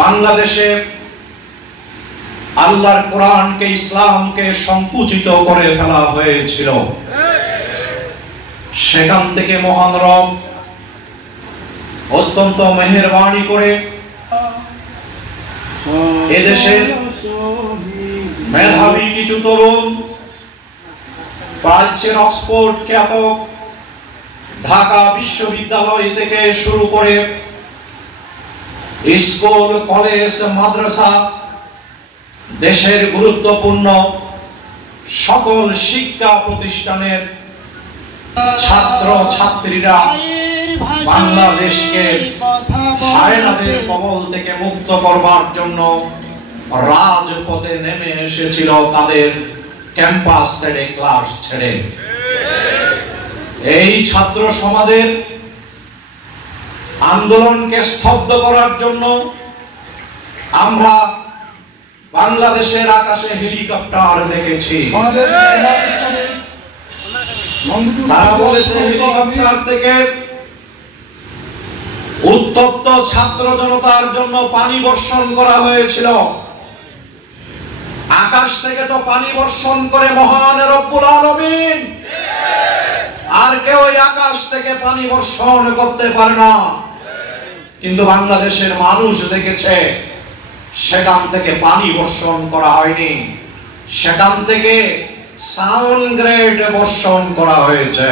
বাংলাদেশে আল্লাহর কোরআনকে, ইসলামকে সংকুচিত করে ফেলা হয়েছিল। সেখান থেকে মহান রব অত্যন্ত মেহেরবানি করে এদেশের মেধাবী কিছু তরুণ, প্রাচ্যের অক্সফোর্ড খ্যাত ঢাকা বিশ্ববিদ্যালয় থেকে শুরু করে স্কুল, কলেজ, মাদ্রাসা, দেশের গুরুত্বপূর্ণ সকল শিক্ষা প্রতিষ্ঠানের ছাত্র ছাত্রীরা বাংলাদেশকে হায়নাদের কবল থেকে মুক্ত করবার জন্য রাজপথে নেমে এসেছিল, তাদের ক্যাম্পাস ছেড়ে, ক্লাস ছেড়ে। এই ছাত্র সমাজের আন্দোলনকে স্তব্ধ করার জন্য আমরা বাংলাদেশের আকাশে হেলিকপ্টার দেখেছি। তারা বলেছে হেলিকপ্টার থেকে উত্তপ্ত ছাত্র জনতার জন্য পানি বর্ষণ করা হয়েছিল। আকাশ থেকে তো পানি বর্ষণ করে মহান রব্বুল আলামিন, আর কেউ আকাশ থেকে পানি বর্ষণ করতে পারে না। কিন্তু বাংলাদেশের মানুষ দেখেছে সেখান থেকে পানি বর্ষণ করা হয়নি, সেখান থেকে সাউন্ড গ্রেড বর্ষণ করা হয়েছে।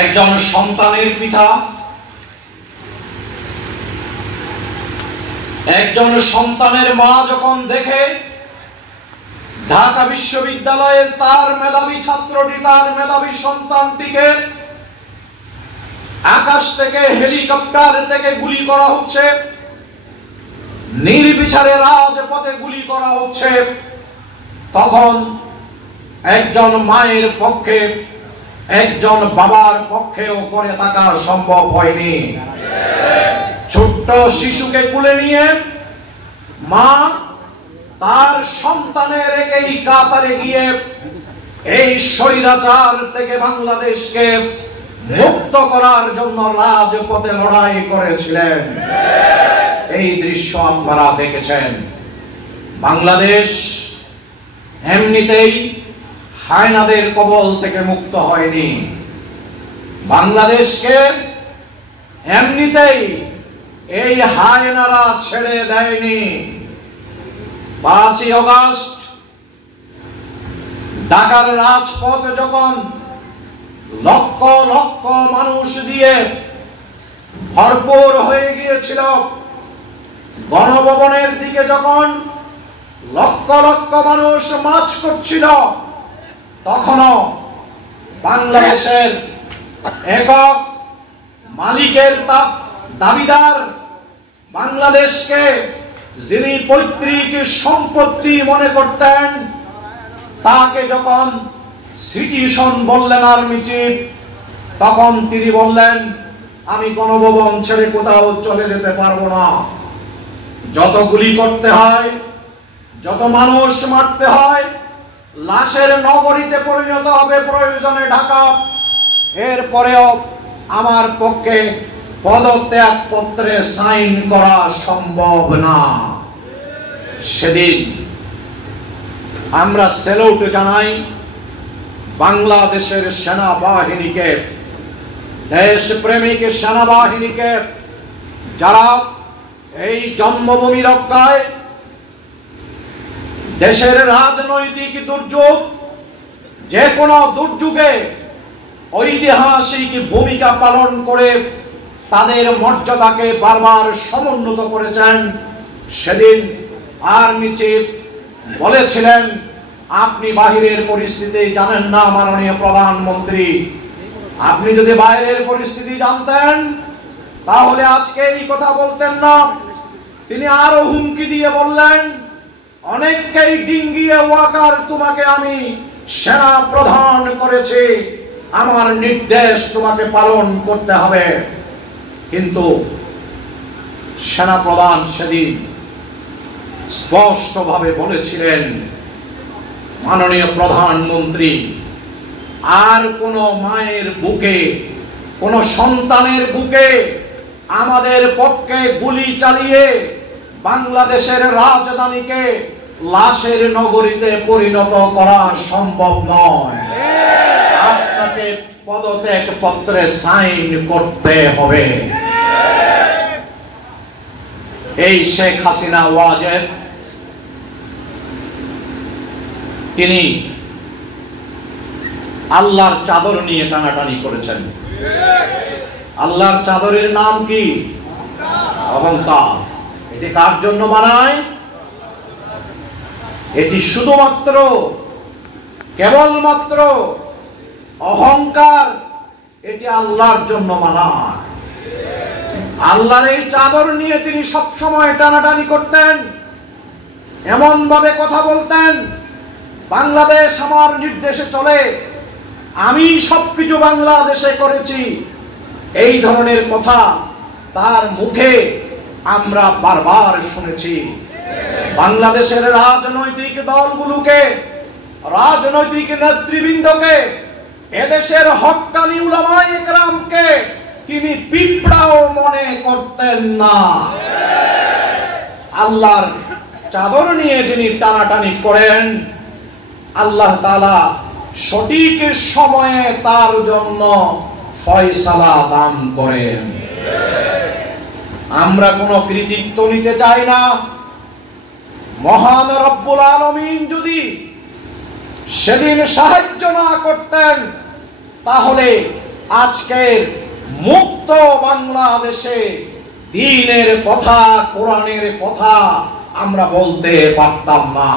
একজন সন্তানের পিতা, একজন সন্তানের মা যখন দেখে ঢাকা বিশ্ববিদ্যালয়ের তার মেধাবী ছাত্রটি, তার মেধাবী সন্তানটিকে আকাশ থেকে, হেলিকপ্টার থেকে গুলি করা হচ্ছে, নির্বিচারে রাজপথে গুলি করা হচ্ছে, তখন একজন মায়ের পক্ষে, একজন বাবার পক্ষেও করে থাকা সম্ভব হয়নি। ছোট্ট শিশুকে কোলে নিয়ে মা তার সন্তানের এই কাতারে গিয়ে এই স্বৈরাচার থেকে বাংলাদেশকে মুক্ত করার জন্য রাজপথে লড়াই করেছিলেন। এই দৃশ্য আপনারা দেখেছেন। বাংলাদেশ এমনিতেই হায়নাদের কবল থেকে মুক্ত হয়নি। বাংলাদেশকে এমনিতেই এই হায়নারা ছেড়ে দেয়নি। 5ই আগস্ট ঢাকার রাজপথ যখন লক্ষ লক্ষ মানুষ দিয়ে ভরপুর হয়ে গিয়েছিল, গণভবনের দিকে যখন লক্ষ লক্ষ মানুষ মার্চ করছিল, তখনও বাংলাদেশের একক মালিকের দাবিদার, বাংলাদেশকে যিনি পৈতৃক সম্পত্তি মনে করতেন, তাকে যখন সিটিজন বললেন আর্মি চিফ, তখন তিনি বললেন আমি গণভবন ছেড়ে কোথাও চলে যেতে পারবো না। যত গুলি করতে হয়, যত মানুষ মারতে হয়, লাশের নগরীতে পরিণত হবে প্রয়োজনে ঢাকা, এরপরেও আমার পক্ষে পদত্যাগ পত্রে সাইন করা সম্ভব না। সেদিন আমরা স্যালুট জানাই বাংলাদেশের সেনাবাহিনীকে, দেশপ্রেমিক সেনাবাহিনীকে, যারা এই জন্মভূমি রক্ষায়, দেশের রাজনৈতিক দুর্যোগ, যে কোনো দুর্যোগে ঐতিহাসিক ভূমিকা পালন করে তাদের মর্যাদাকে বারবার সমুন্নত করেছেন। সেদিন আর্মি চিফ বলেছিলেন আপনি বাহিরের পরিস্থিতি জানেন না মাননীয় প্রধানমন্ত্রী, আপনি যদি বাইরের পরিস্থিতি জানতেন তাহলে আজকে এই কথা বলতেন না। তিনি আরো হুমকি দিয়ে বললেন অনেককেই ডিঙ্গিয়ে ওয়াকার তোমাকে আমি সেনা প্রধান করেছি, আমার নির্দেশ তোমাকে পালন করতে হবে। কিন্তু সেনা প্রধান সেদিন স্পষ্টভাবে বলেছিলেন মাননীয় প্রধানমন্ত্রী, আর কোন মায়ের বুকে, কোন সন্তানের বুকে আমাদের পক্ষে গুলি চালিয়ে বাংলাদেশের রাজধানীকে লাশের নগরীতে পরিণত করা সম্ভব নয়। আপনাকে পদত্যাগ পত্রে সাইন করতে হবে। এই শেখ হাসিনা ওয়াজেদ তিনি আল্লাহর চাদর নিয়ে টানাটানি করেছেন। আল্লাহর চাদরের নাম কি? অহংকার। এটি কার জন্য বানায়? এটি শুধুমাত্র কেবলমাত্র অহংকার, এটি আল্লাহর জন্য বানায়। আল্লাহর এই চাদর নিয়ে তিনি সব সময় টানাটানি করতেন, এমন ভাবে কথা বলতেন, বাংলাদেশ আমার নির্দেশে চলে, আমি সবকিছু বাংলাদেশে করেছি, এই ধরনের কথা তার মুখে আমরা বারবার শুনেছি। বাংলাদেশের রাজনৈতিক দলগুলোকে, রাজনৈতিক নেতৃবৃন্দকে, এদেশের হক্কানি উলামায়ে কেরামকে তিনি পিঁপড়াও মনে করতেন না। আল্লাহর চাদর নিয়ে যিনি টানাটানি করেন, আল্লাহ তাআলা সঠিক সময়ে তার জন্য ফয়সালা দান করেন। আমরা কোনো কৃতিত্ব নিতে চাই না। মহান রব্বুল আলামিন যদি সেদিন সাহায্য না করতেন, তাহলে আজকের মুক্ত বাংলাদেশে দ্বীনের কথা, কোরআনের কথা আমরা বলতে পারতাম না।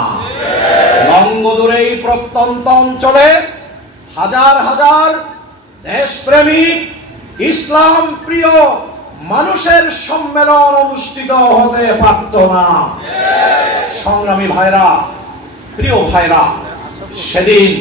লংগদুর এই প্রত্যন্ত অঞ্চলে হাজার হাজার দেশপ্রেমিক, ইসলাম প্রিয় মানুষের সম্মেলন অনুষ্ঠিত হতে পারত না। সংগ্রামী ভাইরা, প্রিয় ভাইরা, সেদিন